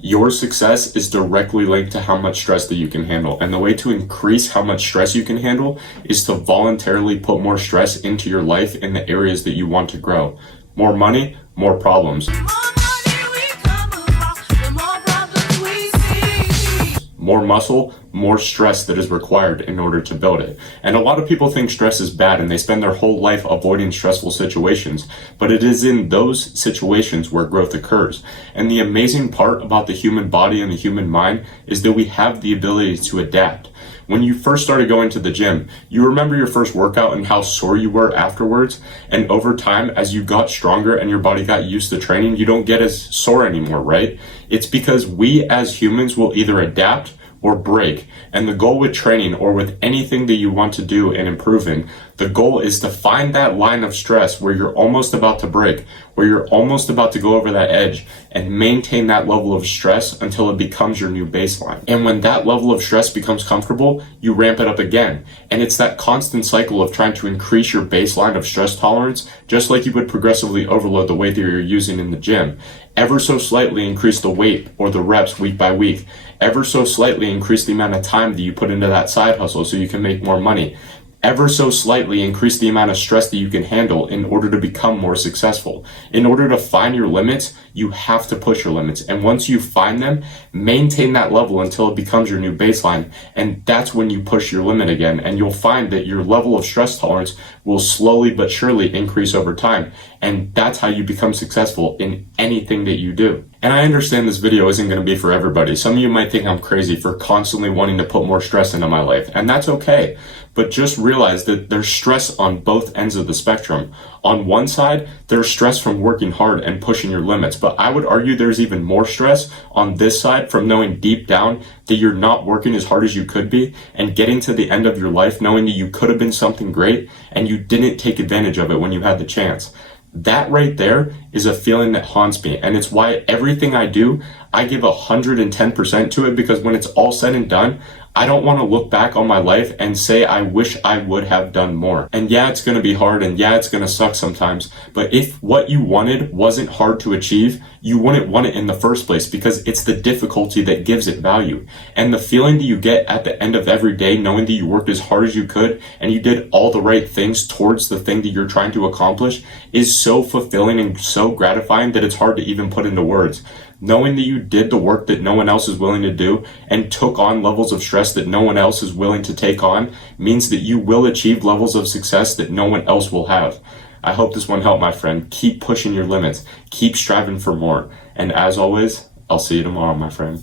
Your success is directly linked to how much stress that you can handle. And the way to increase how much stress you can handle is to voluntarily put more stress into your life in the areas that you want to grow. More money, more problems. More muscle, more stress that is required in order to build it. And a lot of people think stress is bad and they spend their whole life avoiding stressful situations, but it is in those situations where growth occurs. And the amazing part about the human body and the human mind is that we have the ability to adapt. When you first started going to the gym, you remember your first workout and how sore you were afterwards. And over time, as you got stronger and your body got used to training, you don't get as sore anymore, right? It's because we as humans will either adapt or break. And the goal with training or with anything that you want to do and improve in, the goal is to find that line of stress where you're almost about to break, where you're almost about to go over that edge, and maintain that level of stress until it becomes your new baseline. And when that level of stress becomes comfortable, you ramp it up again. And it's that constant cycle of trying to increase your baseline of stress tolerance, just like you would progressively overload the weight that you're using in the gym. Ever so slightly increase the weight or the reps week by week. Ever so slightly increase the amount of time that you put into that side hustle so you can make more money. Ever so slightly increase the amount of stress that you can handle in order to become more successful. In order to find your limits, you have to push your limits. And once you find them, maintain that level until it becomes your new baseline. And that's when you push your limit again. And you'll find that your level of stress tolerance will slowly but surely increase over time. And that's how you become successful in anything that you do. And I understand this video isn't going to be for everybody. Some of you might think I'm crazy for constantly wanting to put more stress into my life, and that's okay. But just realize that there's stress on both ends of the spectrum. On one side, there's stress from working hard and pushing your limits, but I would argue there's even more stress on this side from knowing deep down that you're not working as hard as you could be and getting to the end of your life knowing that you could have been something great and you didn't take advantage of it when you had the chance. That right there is a feeling that haunts me, and it's why everything I do, I give 110% to it, because when it's all said and done, I don't want to look back on my life and say I wish I would have done more. And yeah, it's going to be hard, and yeah, it's going to suck sometimes, but if what you wanted wasn't hard to achieve, you wouldn't want it in the first place, because it's the difficulty that gives it value. And the feeling that you get at the end of every day knowing that you worked as hard as you could and you did all the right things towards the thing that you're trying to accomplish is so fulfilling and so gratifying that it's hard to even put into words. Knowing that you did the work that no one else is willing to do and took on levels of stress that no one else is willing to take on means that you will achieve levels of success that no one else will have. I hope this one helped, my friend. Keep pushing your limits. Keep striving for more. And as always, I'll see you tomorrow, my friend.